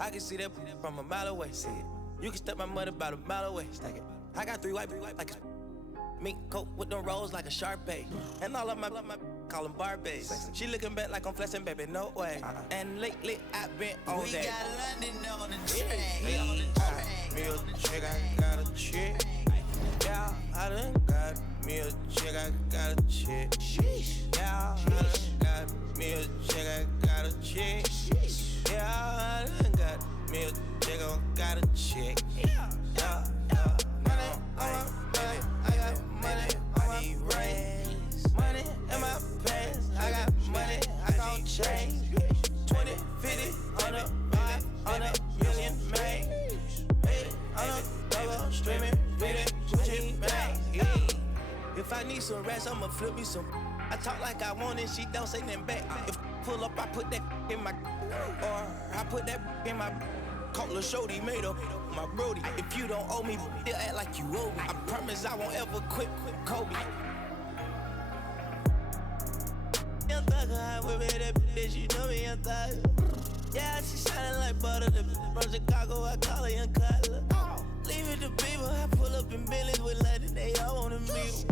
I can see that from a mile away. See it. You can step my money about a mile away. Stack it. I got 3 white like a mink coat with them rolls like a Sharpay. And all of my call them Barbies. She looking back like I'm flexing, baby, no way. And lately I've been on we that. We got London on the train. Me a chick, I got a chick. Yeah, I done got me a chick, I got a chick. Yeah, I done got me a chick, I got a chick. Yeah, I done got me a chick, I got a chick. Yeah. I got money on my brains. Money in my pants. I got money, I gon' change. 20, 50, 100, 500 million made. On a double, streaming, reading, Gucci bag. If I need some rats, I'ma flip me some. I talk like I want it, she don't say nothing back. If pull up, I put that in my, or I put that in my. Cutler Shorty made up my Brody. If you don't owe me, they'll act like you owe me. I promise I won't ever quit Kobe. Young thugger, I whip it that bitch, you know me, young thugger. Yeah, she shining like butter. The from Chicago, I call her Young Cutler. Leave it to people, I pull up in Billy's with London, they all wanna meet.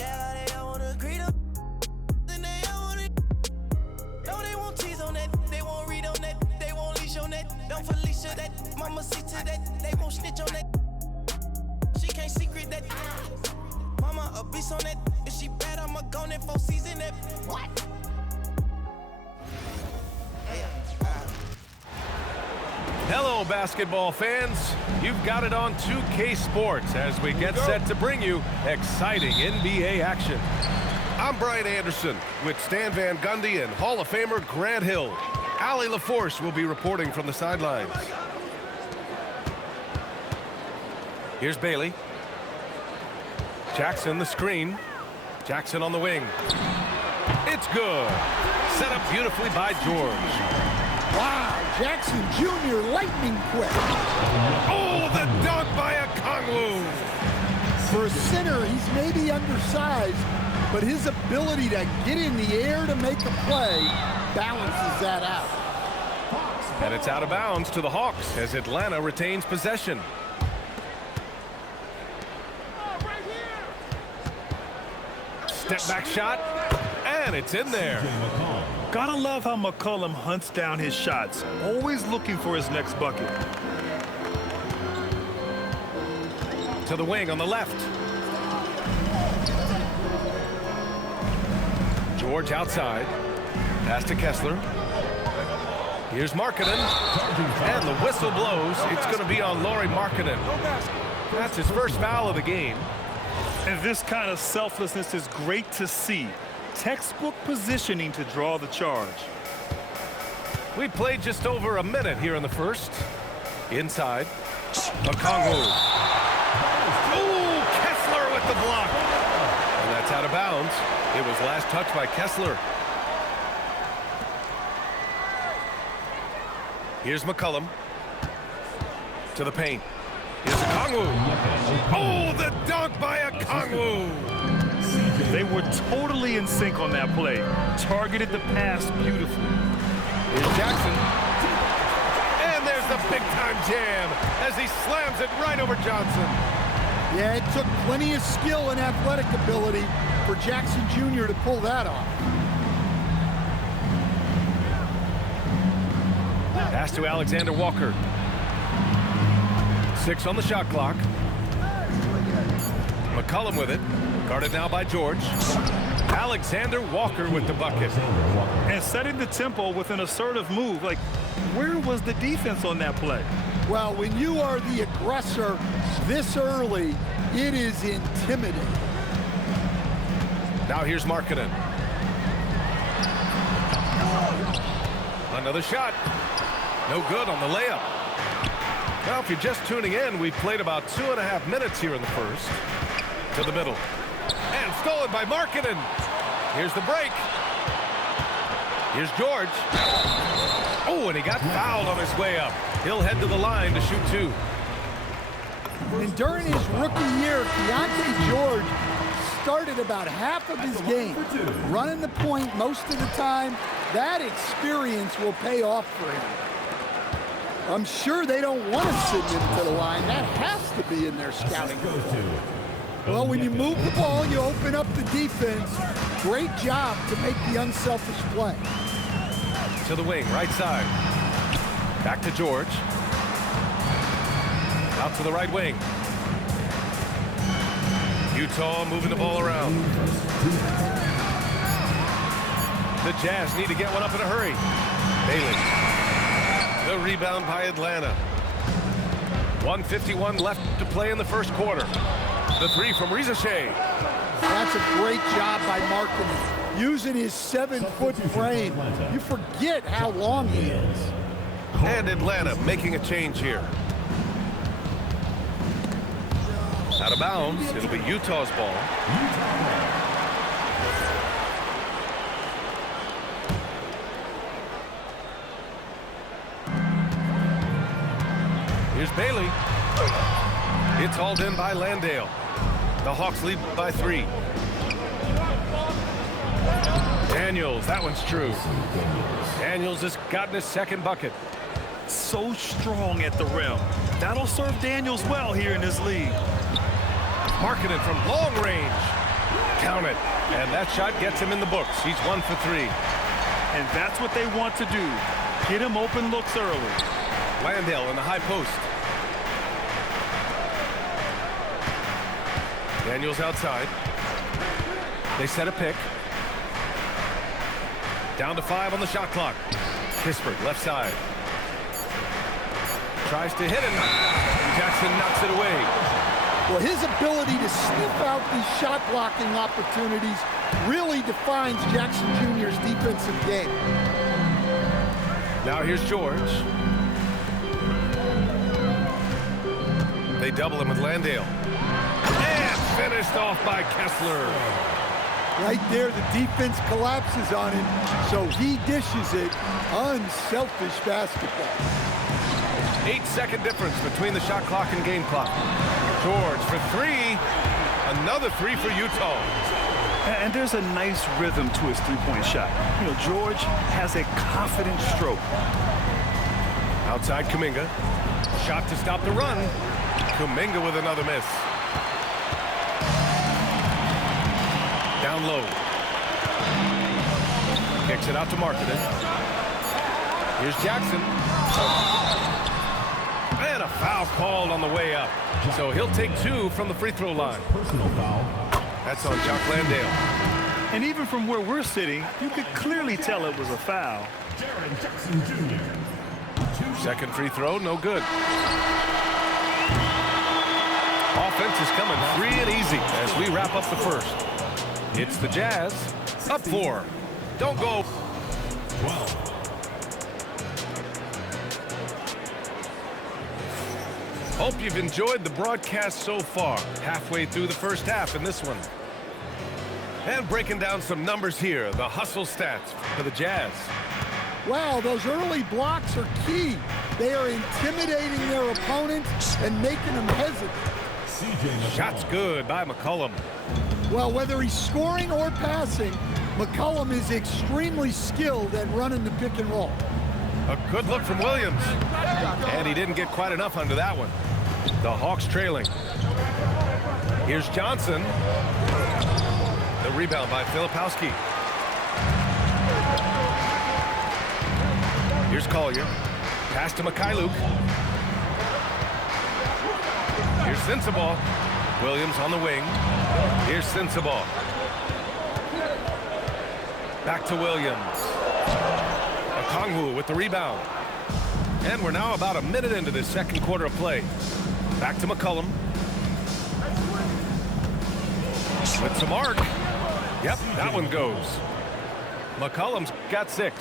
Yeah, they all wanna greet them. Then they all wanna. No, they won't tease on that, they won't read on that. On that, don't Felicia that, mama see to that, they won't snitch on that. She can't secret that. Mama a beast on that. If she bad, I'ma go in 4 season that. What? Hello, basketball fans. You've got it on 2K Sports as we get set to bring you exciting NBA action. I'm Brian Anderson with Stan Van Gundy and Hall of Famer Grant Hill. Allie LaForce will be reporting from the sidelines. Here's Bailey. Jackson the screen. Jackson on the wing. It's good. Set up beautifully by George. Wow, Jackson Jr. lightning quick. Oh, the dunk by Okongwu. For a center, he's maybe undersized, but his ability to get in the air to make a play balances that out. And it's out of bounds to the Hawks as Atlanta retains possession. Step back shot, and it's in there. Gotta love how McCollum hunts down his shots, always looking for his next bucket. To the wing on the left. George outside. Pass to Kessler. Here's Markkanen. And the whistle blows. It's going to be on Lauri Markkanen. That's his first foul of the game. And this kind of selflessness is great to see. Textbook positioning to draw the charge. We played just over a minute here in the first. Inside. Okongwu. Ooh, Kessler with the block. And that's out of bounds. It was last touched by Kessler. Here's McCollum. To the paint. Here's Okongwu. Oh, the dunk by Okongwu. They were totally in sync on that play. Targeted the pass beautifully. Here's Jackson. And there's the big-time jam as he slams it right over Johnson. Yeah, it took plenty of skill and athletic ability for Jackson Jr. to pull that off. Pass to Alexander Walker. 6 on the shot clock. McCollum with it. Guarded now by George. Alexander Walker with the bucket. And setting the tempo with an assertive move. Like, where was the defense on that play? Well, when you are the aggressor this early, it is intimidating. Now here's Markkanen. Another shot. No good on the layup. Now, if you're just tuning in, we've played about 2.5 minutes here in the first. To the middle. And stolen by Markkanen. Here's the break. Here's George. Oh, and he got fouled on his way up. He'll head to the line to shoot 2. And during his rookie year, Keontae George started about half of his game running the point most of the time. That experience will pay off for him. I'm sure they don't want to send him to the line. That has to be in their scouting report. Well, when you move the ball, you open up the defense. Great job to make the unselfish play. To the wing, right side. Back to George. Out to the right wing. Utah moving the ball around. The Jazz need to get one up in a hurry. Bailey. The rebound by Atlanta. 1:51 left to play in the first quarter. The three from Rizachet. That's a great job by Markkanen. Using his 7-foot frame. You forget how long he is. And Atlanta making a change here. Out of bounds. It'll be Utah's ball. Here's Bailey. It's hauled in by Landale. The Hawks lead by 3. Daniels, that one's true. Daniels has gotten his second bucket. So strong at the rim. That'll serve Daniels well here in this league. Markkanen from long range. Count it. And that shot gets him in the books. He's 1 for 3. And that's what they want to do. Get him open looks early. Landale in the high post. Daniels outside. They set a pick. Down to 5 on the shot clock. Kispert left side. Tries to hit him. Jackson knocks it away. Well, his ability to sniff out these shot blocking opportunities really defines Jackson Jr.'s defensive game. Now here's George. They double him with Landale. And finished off by Kessler. Right there, the defense collapses on him, so he dishes it. Unselfish basketball. 8-second difference between the shot clock and game clock. George for 3. Another 3 for Utah. And there's a nice rhythm to his three-point shot. You know, George has a confident stroke. Outside Kuminga. Shot to stop the run. Kuminga with another miss. Down low. Kicks it out to Markkanen. Here's Jackson. And a foul called on the way up. So he'll take 2 from the free throw line. Personal foul. That's on Jock Landale. And even from where we're sitting, you could clearly tell it was a foul. Jaren Jackson Jr. Second free throw, no good. Offense is coming free and easy as we wrap up the first. It's the Jazz, up 4. Don't go. 12. Hope you've enjoyed the broadcast so far. Halfway through the first half in this one. And breaking down some numbers here, the hustle stats for the Jazz. Wow, those early blocks are key. They are intimidating their opponent and making them hesitant. Shots good by McCollum. Well, whether he's scoring or passing, McCollum is extremely skilled at running the pick and roll. A good look from Williams. And he didn't get quite enough under that one. The Hawks trailing. Here's Johnson. The rebound by Filipowski. Here's Collier. Pass to Mikhailuk. Here's Sensabaugh. Williams on the wing. Here's Sensabaugh. Back to Williams. Okongwu with the rebound. And we're now about a minute into this second quarter of play. Back to McCollum. With some arc. Yep, that one goes. McCollum's got 6.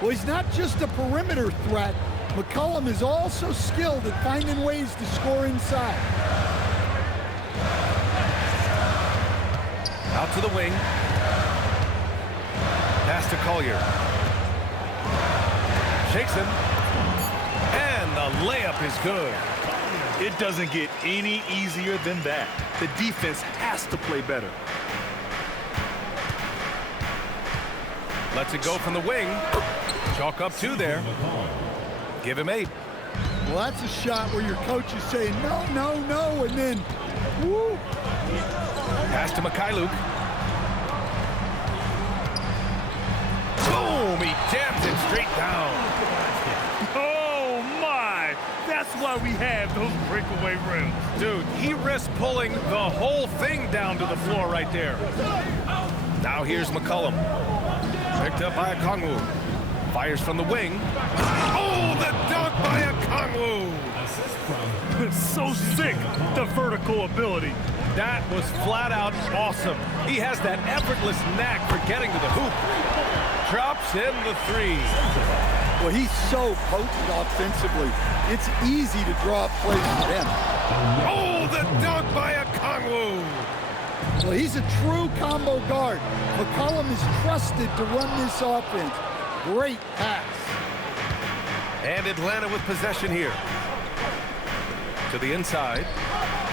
Well, he's not just a perimeter threat. McCollum is also skilled at finding ways to score inside. Out to the wing. Pass to Collier. Shakes him. And the layup is good. It doesn't get any easier than that. The defense has to play better. Lets it go from the wing. Chalk up 2 there. Give him 8. Well, that's a shot where your coach is saying, no, no, no, and then, woo. Pass to Mikhailuk. Boom! He jams it straight down. Oh, my! That's why we have those breakaway rims. Dude, he risked pulling the whole thing down to the floor right there. Now here's McCollum. Picked up by Okongwu. Fires from the wing. Oh, the dunk by Okongwu! So sick, the vertical ability. That was flat out awesome. He has that effortless knack for getting to the hoop. Drops in the three. Well, he's so potent offensively. It's easy to draw up plays for him. Oh, the dunk by Okongwu! Well, he's a true combo guard. McCollum is trusted to run this offense. Great pass. And Atlanta with possession here. To the inside.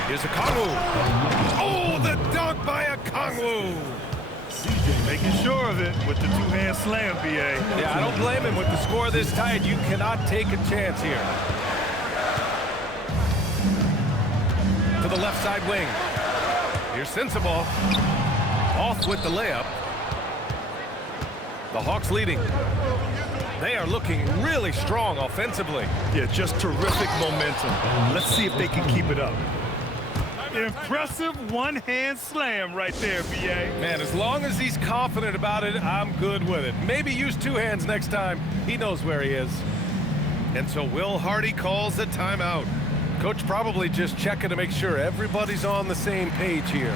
Here's Okongwu. Oh, the dunk by Okongwu! Making sure of it with the two-hand slam, BA. Yeah, I don't blame him. With the score this tight, you cannot take a chance here. To the left side wing. Here's Sensabaugh. Off with the layup. The Hawks leading. They are looking really strong offensively. Yeah, just terrific momentum. Let's see if they can keep it up. Impressive one-hand slam right there, BA. Man, as long as he's confident about it, I'm good with it. Maybe use two hands next time. He knows where he is. And so Will Hardy calls the timeout. Coach probably just checking to make sure everybody's on the same page here.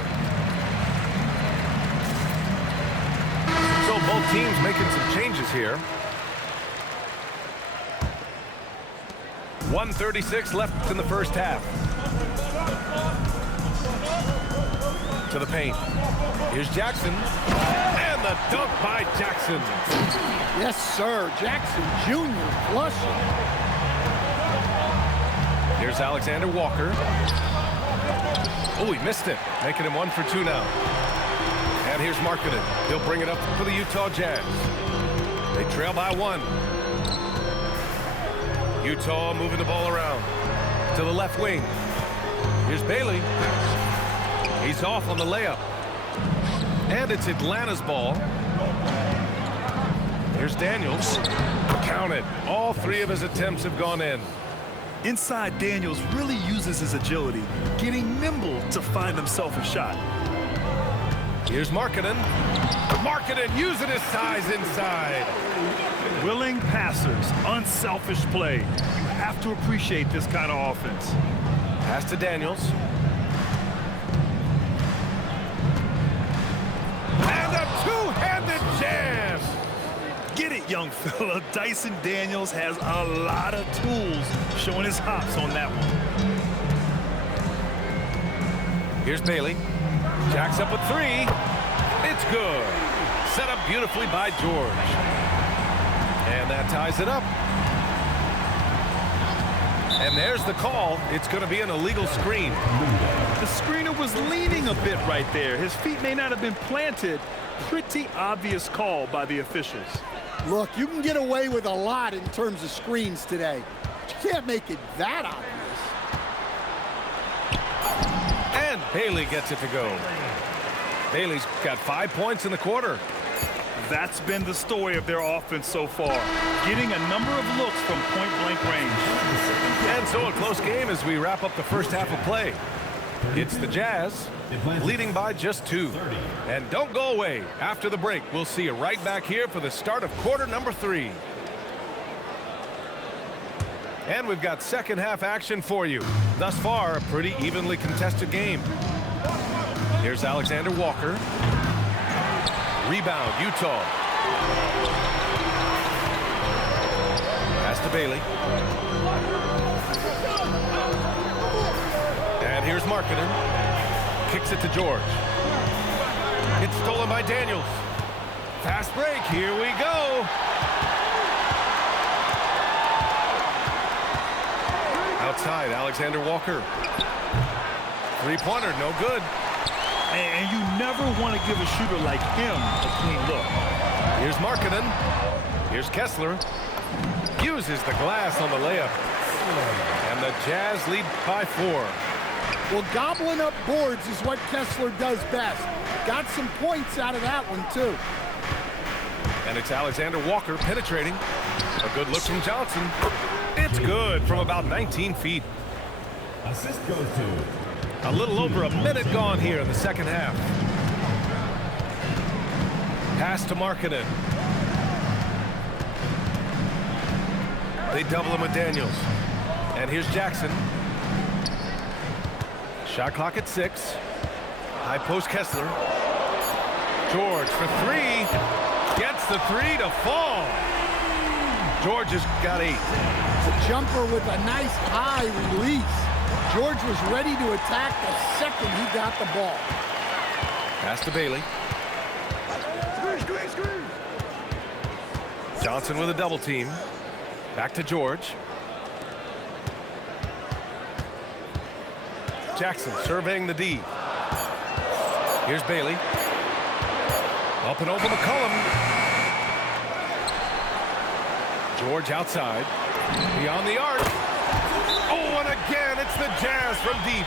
So both teams making some changes here. 1:36 left in the first half. To the paint. Here's Jackson. And the dunk by Jackson. Yes, sir. Jackson Jr. flushing. Here's Alexander Walker. Oh, he missed it. Making him 1 for 2 now. And here's Markkanen. He'll bring it up for the Utah Jazz. They trail by 1. Utah moving the ball around. To the left wing. Here's Bailey. He's off on the layup. And it's Atlanta's ball. Here's Daniels. Count it. All 3 of his attempts have gone in. Inside, Daniels really uses his agility, getting nimble to find himself a shot. Here's Markkanen. Markkanen using his size inside. Willing passers, unselfish play. You have to appreciate this kind of offense. Pass to Daniels. And a two-handed jam. Get it, young fella. Dyson Daniels has a lot of tools, showing his hops on that one. Here's Bailey. Jacks up a 3. It's good. Set up beautifully by George. And that ties it up. And there's the call. It's going to be an illegal screen. The screener was leaning a bit right there. His feet may not have been planted. Pretty obvious call by the officials. Look, you can get away with a lot in terms of screens today. You can't make it that obvious. And Bailey gets it to go. Bailey's got 5 points in the quarter. That's been the story of their offense so far, getting a number of looks from point-blank range. And so a close game as we wrap up the first half of play. It's the Jazz leading by just 2. And don't go away. After the break, we'll see you right back here for the start of quarter number 3. And we've got second half action for you. Thus far, a pretty evenly contested game. Here's Alexander Walker. Rebound, Utah. Pass to Bailey. And here's Markkanen. Kicks it to George. It's stolen by Daniels. Fast break, here we go. Outside, Alexander Walker. Three-pointer, no good. And you never want to give a shooter like him a clean look. Here's Markkanen. Here's Kessler. Uses the glass on the layup. And the Jazz lead by 4. Well, gobbling up boards is what Kessler does best. Got some points out of that one, too. And it's Alexander Walker penetrating. A good look from Johnson. It's good from about 19 feet. Assist goes to A little over a minute gone here in the second half. Pass to Markkanen. They double him with Daniels. And here's Jackson. Shot clock at 6. High post Kessler. George for 3. Gets the 3 to fall. George has got 8. The jumper with a nice high release. George was ready to attack the second he got the ball. Pass to Bailey. Johnson with a double team. Back to George. Jackson surveying the D. Here's Bailey. Up and over McCollum. George outside. Beyond the arc. Oh, and again, it's the Jazz from deep.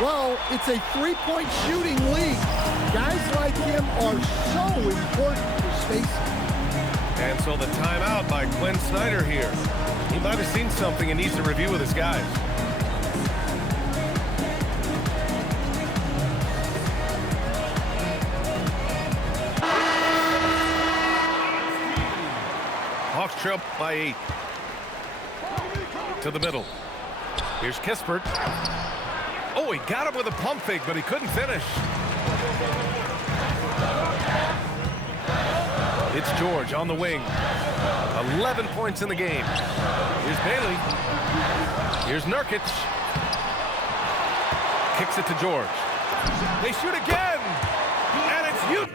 Well, it's a three-point shooting league. Guys like him are so important for spacing. And so the timeout by Quinn Snyder here. He might have seen something and needs to review with his guys. Hawks trail by 8. To the middle. Here's Kispert. Oh, he got him with a pump fake, but he couldn't finish. It's George on the wing. 11 points in the game. Here's Bailey. Here's Nurkic. Kicks it to George. They shoot again. And it's you.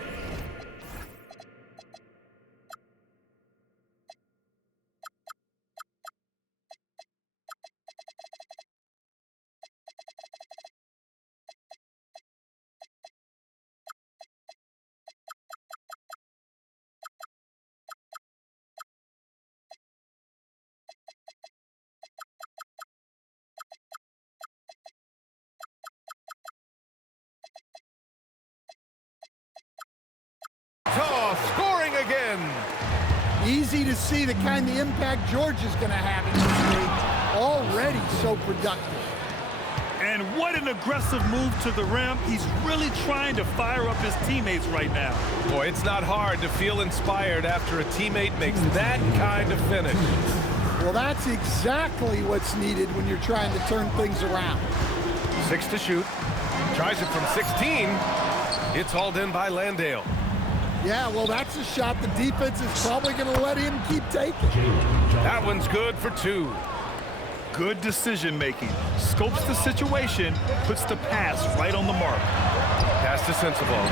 Scoring again. Easy to see the kind of impact George is going to have in this league. Already so productive. And what an aggressive move to the rim. He's really trying to fire up his teammates right now. Boy, it's not hard to feel inspired after a teammate makes that kind of finish. Well, that's exactly what's needed when you're trying to turn things around. 6 to shoot. Tries it from 16. It's hauled in by Landale. Yeah, well, that's a shot the defense is probably going to let him keep taking. That one's good for 2. Good decision making. Scopes the situation, puts the pass right on the mark. Pass to Sensabaugh.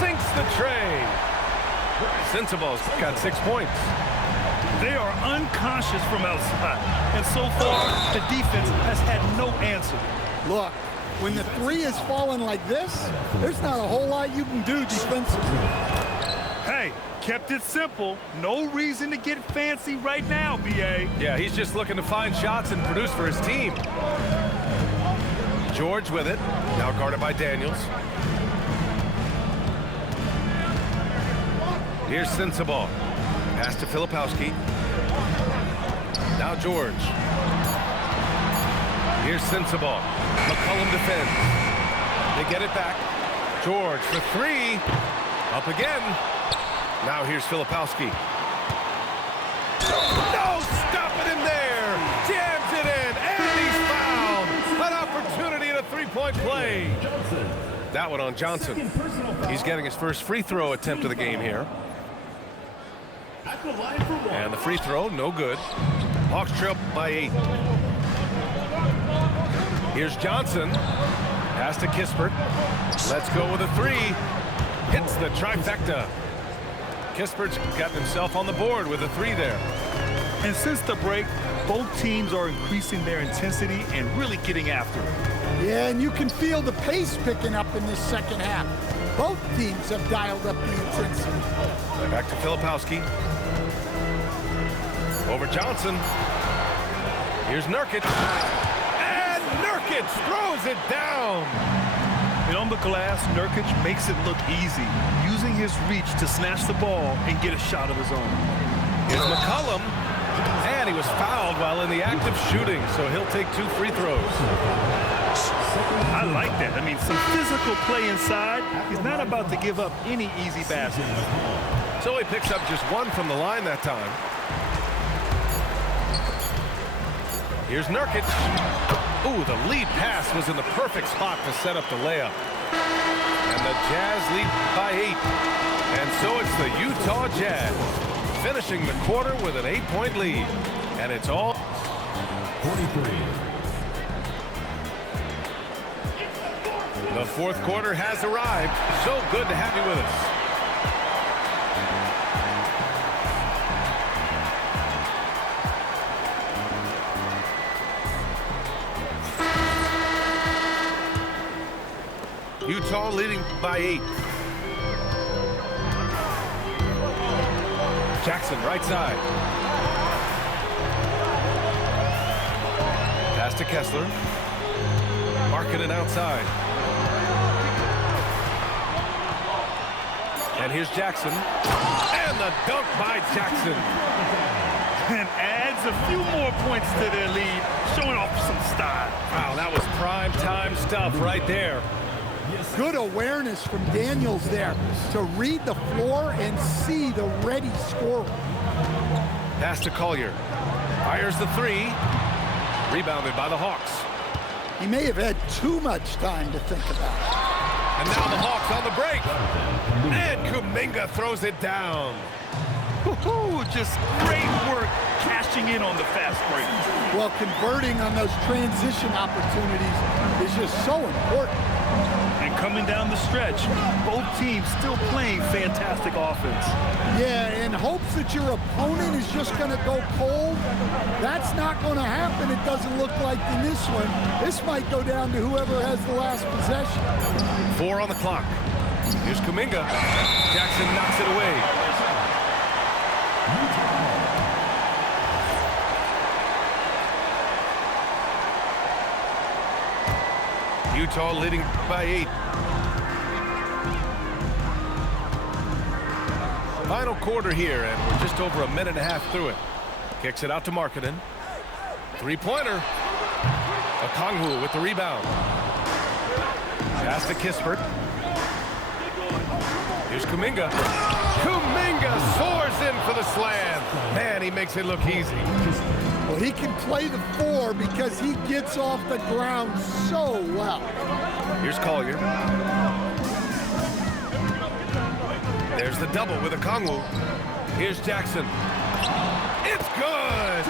Sinks the tray. Sensabaugh's got 6 points. They are unconscious from outside, and so far the defense has had no answer. Look, when the 3 is falling like this, there's not a whole lot you can do defensively. Hey, kept it simple. No reason to get fancy right now, B.A. Yeah, he's just looking to find shots and produce for his team. George with it. Now guarded by Daniels. Here's Sensabaugh. Pass to Filipowski. Now George. Here's Sensabaugh. McCollum defends. They get it back. George for 3. Up again. Now here's Filipowski. No, stopping him there. Jams it in, and he's fouled. An opportunity and a 3-point play. That one on Johnson. He's getting his first free throw attempt of the game here. And the free throw, no good. Hawks trail by 8. Here's Johnson. Pass to Kispert. Let's go with a 3. Hits the trifecta. Kispert's got himself on the board with a 3 there. And since the break, both teams are increasing their intensity and really getting after it. Yeah, and you can feel the pace picking up in this second half. Both teams have dialed up the intensity. Back to Filipowski. Over Johnson. Here's Nurkic. And Nurkic throws it down. And on the glass, Nurkic makes it look easy, using his reach to snatch the ball and get a shot of his own. Here's McCollum. And he was fouled while in the act of shooting, so he'll take 2 free throws. I like that. I mean, some physical play inside. He's not about to give up any easy baskets. So he picks up just 1 from the line that time. Here's Nurkic. Ooh, the lead pass was in the perfect spot to set up the layup. And the Jazz lead by 8. And so it's the Utah Jazz finishing the quarter with an 8-point lead. And it's all 43. The fourth quarter has arrived. So good to have you with us. Utah leading by 8. Jackson right side. Pass to Kessler. Markkanen outside. And here's Jackson. And the dunk by Jackson. And adds a few more points to their lead, showing off some style. Wow, that was prime time stuff right there. Good awareness from Daniels there to read the floor and see the ready scorer. Pass to Collier. Fires the 3. Rebounded by the Hawks. He may have had too much time to think about it. And now the Hawks on the break. And Kuminga throws it down. Just great work cashing in on the fast break. Well, converting on those transition opportunities is just so important. And coming down the stretch, both teams still playing fantastic offense. Yeah, in hopes that your opponent is just going to go cold. That's not going to happen, it doesn't look like in this one. This might go down to whoever has the last possession. 4 on the clock. Here's Kuminga. Jackson knocks it away. Utah leading by 8. Final quarter here, and we're just over a minute and a half through it. Kicks it out to Markkanen. 3-pointer. Okongwu with the rebound. Pass to Kispert. Here's Kuminga. Kuminga soars in for the slam. Man, he makes it look easy. Well, he can play the 4 because he gets off the ground so well. Here's Collier. There's the double with Okongwu. Here's Jackson. It's good!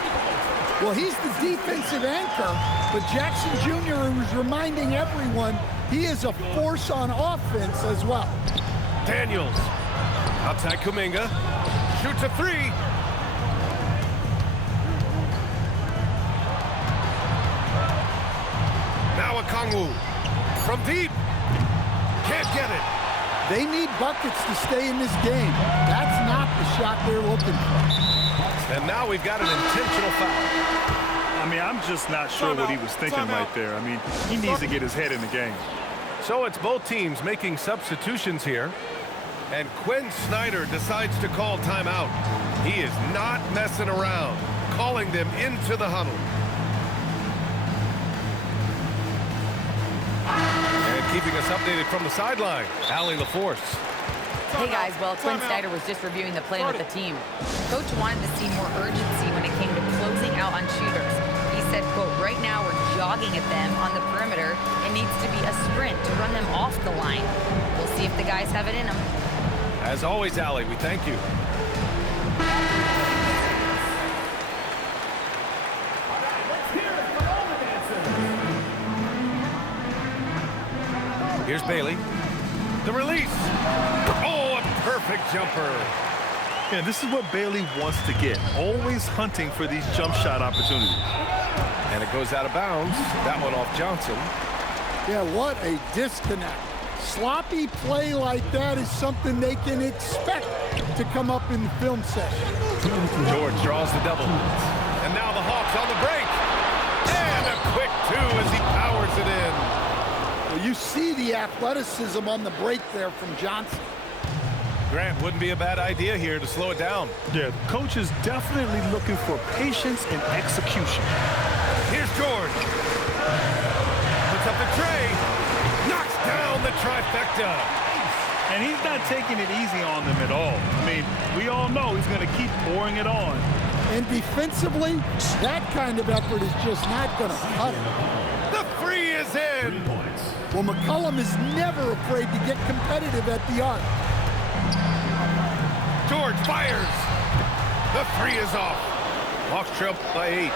Well, he's the defensive anchor, but Jackson Jr. was reminding everyone he is a force on offense as well. Daniels. Outside Kuminga. Shoots a 3. Now Okongwu. From deep. Can't get it. They need buckets to stay in this game. That's not the shot they're looking for. And now we've got an intentional foul. I mean, I'm just not sure what he was thinking right there. I mean, he needs to get his head in the game. So it's both teams making substitutions here. And Quinn Snyder decides to call timeout. He is not messing around, calling them into the huddle. And keeping us updated from the sideline, Allie LaForce. Hey guys, well, Quinn Snyder was just reviewing the play with the team. Coach wanted to see more urgency when it came to closing out on shooters. He said, quote, right now we're jogging at them on the perimeter. It needs to be a sprint to run them off the line. We'll see if the guys have it in them. As always, Allie, we thank you. Here's Bailey. The release. Oh, a perfect jumper. Yeah, this is what Bailey wants to get. Always hunting for these jump shot opportunities. And it goes out of bounds. That one off Johnson. Yeah, what a disconnect. Sloppy play like that is something they can expect to come up in the film session. George draws the double. And now the Hawks on the break. as he powers it in. Well, you see the athleticism on the break there from Johnson. Grant, wouldn't be a bad idea here to slow it down. Yeah, the coach is definitely looking for patience and execution. Here's George. Puts up the tray. Knocks down the trifecta. And he's not taking it easy on them at all. I mean, we all know he's going to keep pouring it on. And defensively, that kind of effort is just not going to cut it. The three is in. Well, McCollum is never afraid to get competitive at the arc. George fires. The three is off. Hawks trail by 8.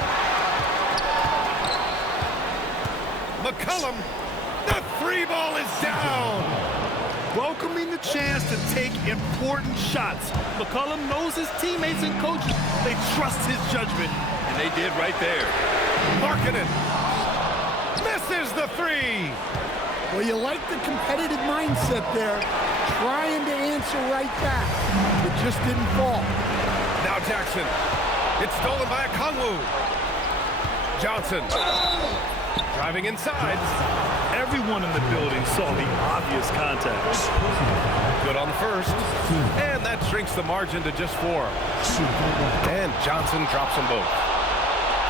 McCollum, the three ball is down. Welcoming the chance to take important shots. McCollum knows his teammates and coaches. They trust his judgment, and they did right there. Markkanen misses the three. Well, you like the competitive mindset there, trying to answer right back. It just didn't fall. Now Jackson. It's stolen by Okongwu. Johnson driving inside. Everyone in the building saw the obvious contact. Good on the first. And that shrinks the margin to just 4. And Johnson drops them both.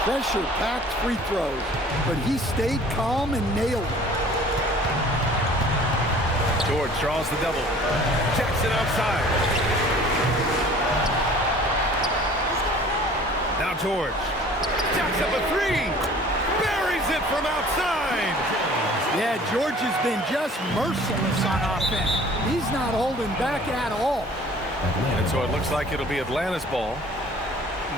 Pressure-packed free throws, but he stayed calm and nailed it. George draws the double. Jackson outside. Now George. Jacks up a three. Buries it from outside. Yeah, George has been just merciless on offense. He's not holding back at all. And so it looks like it'll be Atlanta's ball.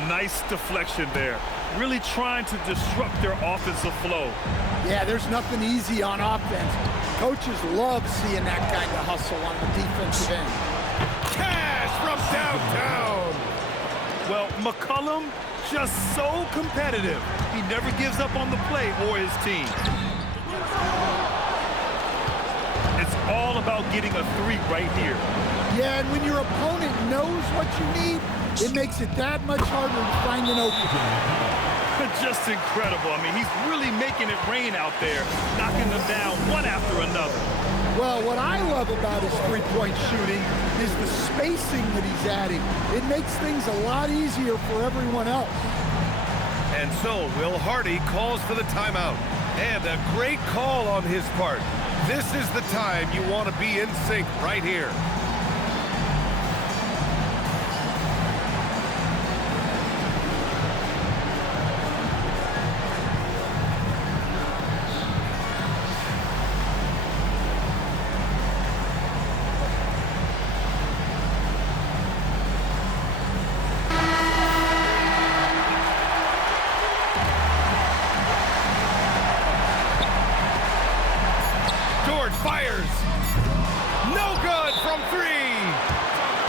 Nice deflection there. Really trying to disrupt their offensive flow. Yeah, there's nothing easy on offense. Coaches love seeing that kind of hustle on the defensive end. Cash from downtown. Well, McCollum just so competitive. He never gives up on the play or his team. It's all about getting a three right here. Yeah, and when your opponent knows what you need, it makes it that much harder to find an opening. Just incredible. I mean, he's really making it rain out there, knocking them down one after another. Well, what I love about his three-point shooting is the spacing that he's adding. It makes things a lot easier for everyone else. And so Will Hardy calls for the timeout. And a great call on his part. This is the time you want to be in sync right here. Fires. No good from 3.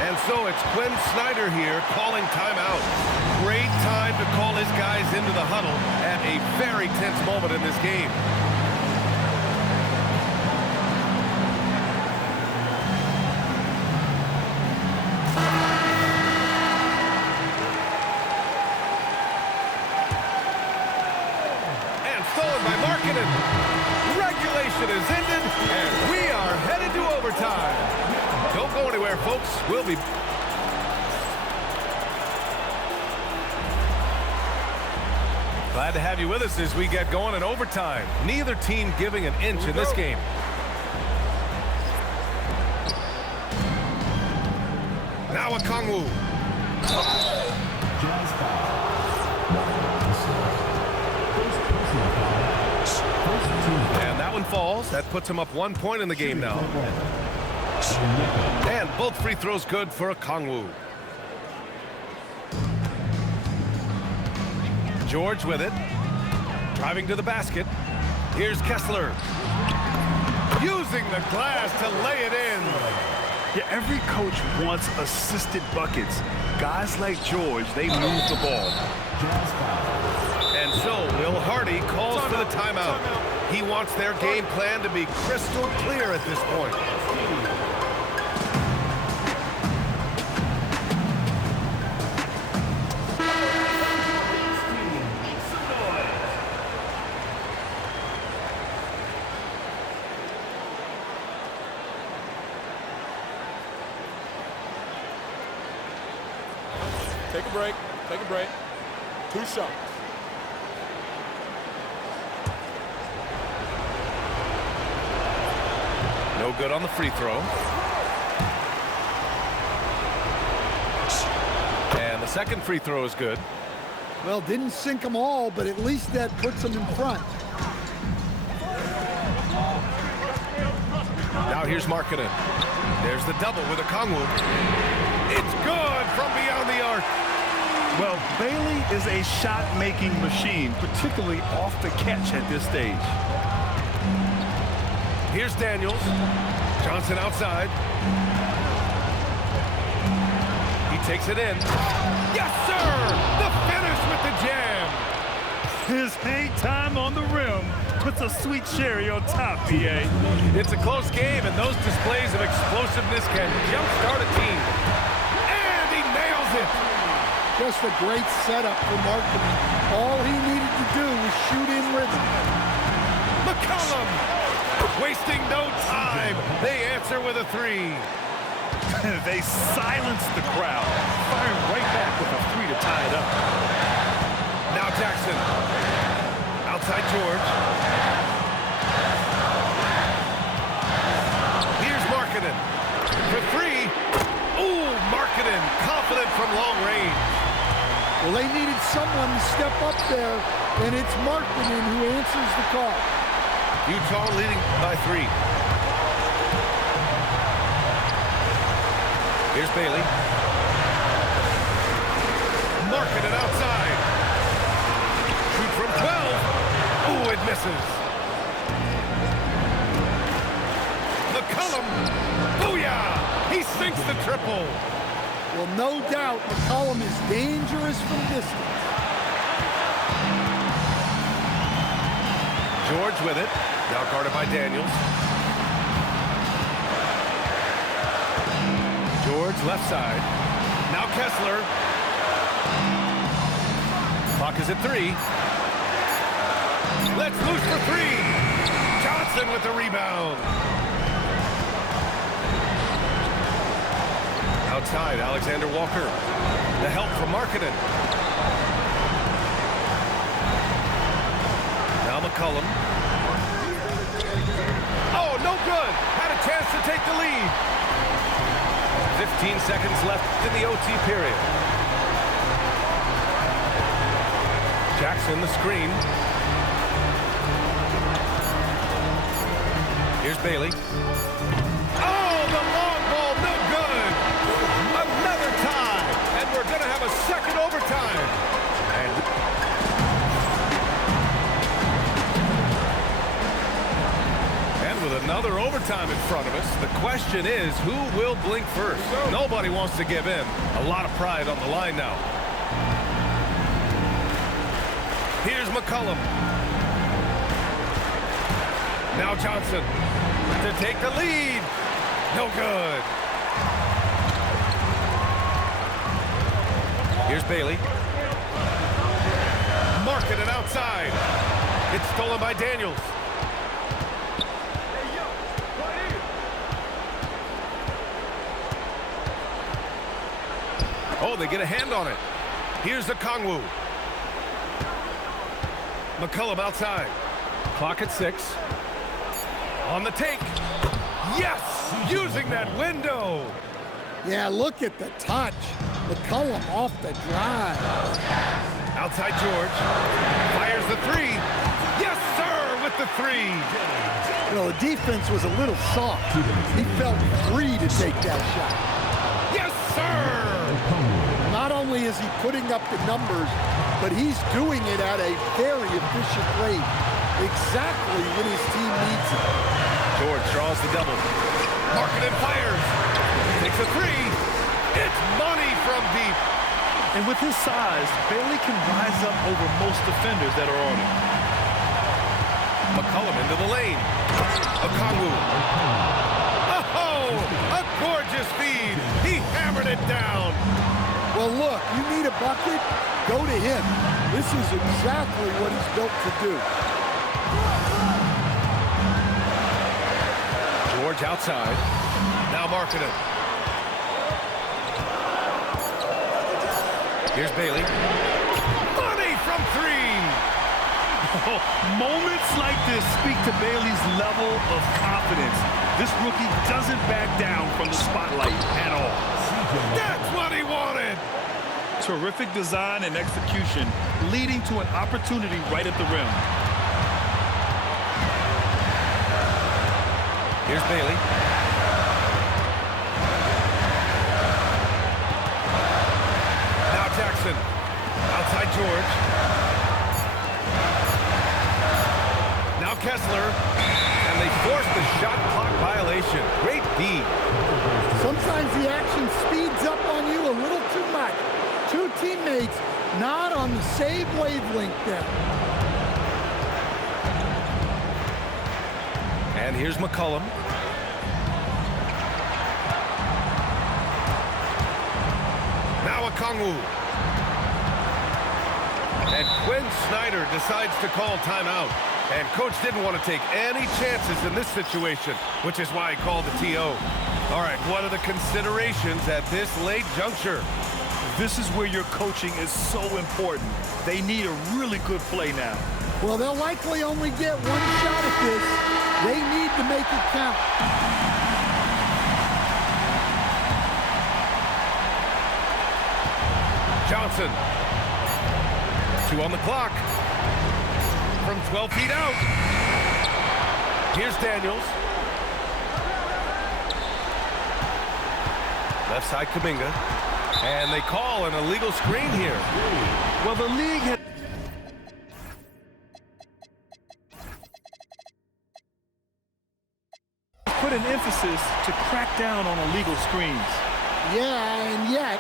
And so it's Quinn Snyder here calling timeout. Great time to call his guys into the huddle at a very tense moment in this game. And stolen by Markkanen. Regulation is ended, and we are headed to overtime. Don't go anywhere, folks. We'll be... Glad to have you with us as we get going in overtime. Neither team giving an inch in this game. Now Okongwu. And that one falls. That puts him up 1 point in the game now. And both free throws good for Okongwu. George with it. Driving to the basket. Here's Kessler. Using the glass to lay it in. Yeah, every coach wants assisted buckets. Guys like George, they move the ball. And so Will Hardy calls for the timeout. He wants their game plan to be crystal clear at this point. Take a break. Take a break. 2 shots. No good on the free throw. And the second free throw is good. Well, didn't sink them all, but at least that puts them in front. Now here's Markkanen. There's the double with Okongwu. It's good from beyond the arc. Well, Bailey is a shot-making machine, particularly off the catch at this stage. Here's Daniels. Johnson outside. He takes it in. Yes, sir! The finish with the jam. His hang time on the rim puts a sweet cherry on top, BA. It's a close game, and those displays of explosiveness can jumpstart a team. And he nails it. Just a great setup for Markkanen. All he needed to do was shoot in rhythm. McCollum, wasting no time. They answer with a 3. They silence the crowd, firing right back with a 3 to tie it up. Now Jackson. Outside George. Here's Markkanen. For 3. Ooh, Markkanen, confident from long range. Well, they needed someone to step up there, and it's Markkanen who answers the call. Utah leading by 3. Here's Bailey. Markkanen outside. Shoot from 12. Ooh, it misses. McCollum. Booyah! He sinks the triple. Well, no doubt McCollum is dangerous from distance. George with it. Now guarded by Daniels. George left side. Now Kessler. Clock is at 3. Let's loose for 3. Johnson with the rebound. Outside, Alexander Walker. The help from Markkanen. Now McCollum. Oh, no good. Had a chance to take the lead. 15 seconds left in the OT period. Jackson the screen. Here's Bailey. Oh, the long ball, no good. Another tie, and we're going to have a second overtime. And with another overtime in front of us, the question is, who will blink first? Nobody wants to give in. A lot of pride on the line now. Here's McCollum. Now Johnson to take the lead. No good. Here's Bailey. Markkanen outside. It's stolen by Daniels. Oh, they get a hand on it. Here's Okongwu. McCollum outside. Clock at 6. On the take. Yes! Using that window. Yeah, look at the touch. McCollum off the drive. Outside George. Fires the 3. Yes, sir, with the 3. Well, the defense was a little soft. He felt free to take that shot. Yes, sir! Not only is he putting up the numbers, but he's doing it at a very efficient rate. Exactly when his team needs it. George draws the double. Markkanen fires. Takes a 3. It's money from deep. And with his size, Bailey can rise up over most defenders that are on him. McCollum into the lane. Okongwu. Oh, a gorgeous feed. He hammered it down. Well, look, you need a bucket, go to him. This is exactly what he's built to do. George outside. Now Markkanen. Here's Bailey. Money from three. Oh, moments like this speak to Bailey's level of confidence. This rookie doesn't back down from the spotlight at all. That's what he wanted. Terrific design and execution, leading to an opportunity right at the rim. Here's Bailey. Now Jackson. Outside George. Now Kessler. And they force the shot clock violation. Great D. Sometimes the action speeds up on you a little too much. Two teammates not on the same wavelength there. And here's McCollum. Now Okongwu. And Quinn Snyder decides to call timeout. And coach didn't want to take any chances in this situation, which is why he called the TO. All right, what are the considerations at this late juncture? This is where your coaching is so important. They need a really good play now. Well, they'll likely only get one shot at this. They need to make it count. Johnson. 2 on the clock. From 12 feet out. Here's Daniels. Left side Kuminga. And they call an illegal screen here. Well, the league had put an emphasis to crack down on illegal screens. Yeah, and yet,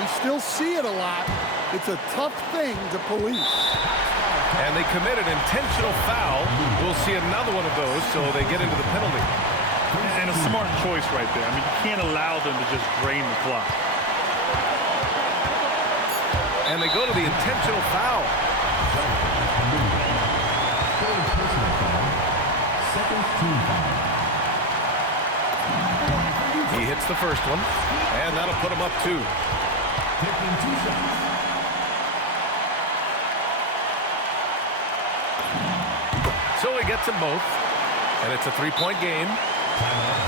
we still see it a lot. It's a tough thing to police. And they commit an intentional foul. We'll see another one of those, so they get into the penalty. And a smart choice right there. I mean, you can't allow them to just drain the clock. And they go to the intentional foul. He hits the first one, and that'll put him up 2. Taking 2 shots. So he gets them both, and it's a 3-point game.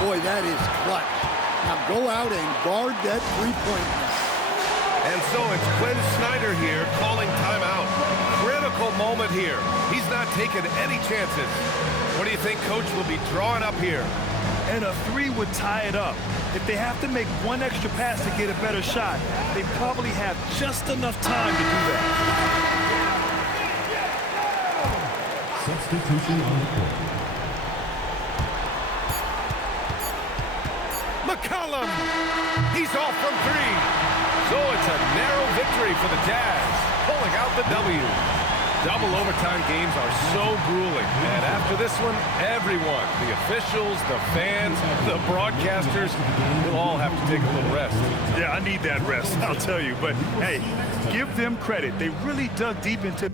Boy, that is clutch. Now go out and guard that three-point. And so it's Quinn Snyder here calling timeout. Critical moment here. He's not taking any chances. What do you think Coach will be drawing up here? And a 3 would tie it up. If they have to make one extra pass to get a better shot, they probably have just enough time to do that. Substitution on the court. McCollum! He's off from 3. So it's a narrow victory for the Jazz, pulling out the W. Double overtime games are so grueling. And after this one, everyone, the officials, the fans, the broadcasters, will all have to take a little rest. Yeah, I need that rest, I'll tell you. But, hey, give them credit. They really dug deep into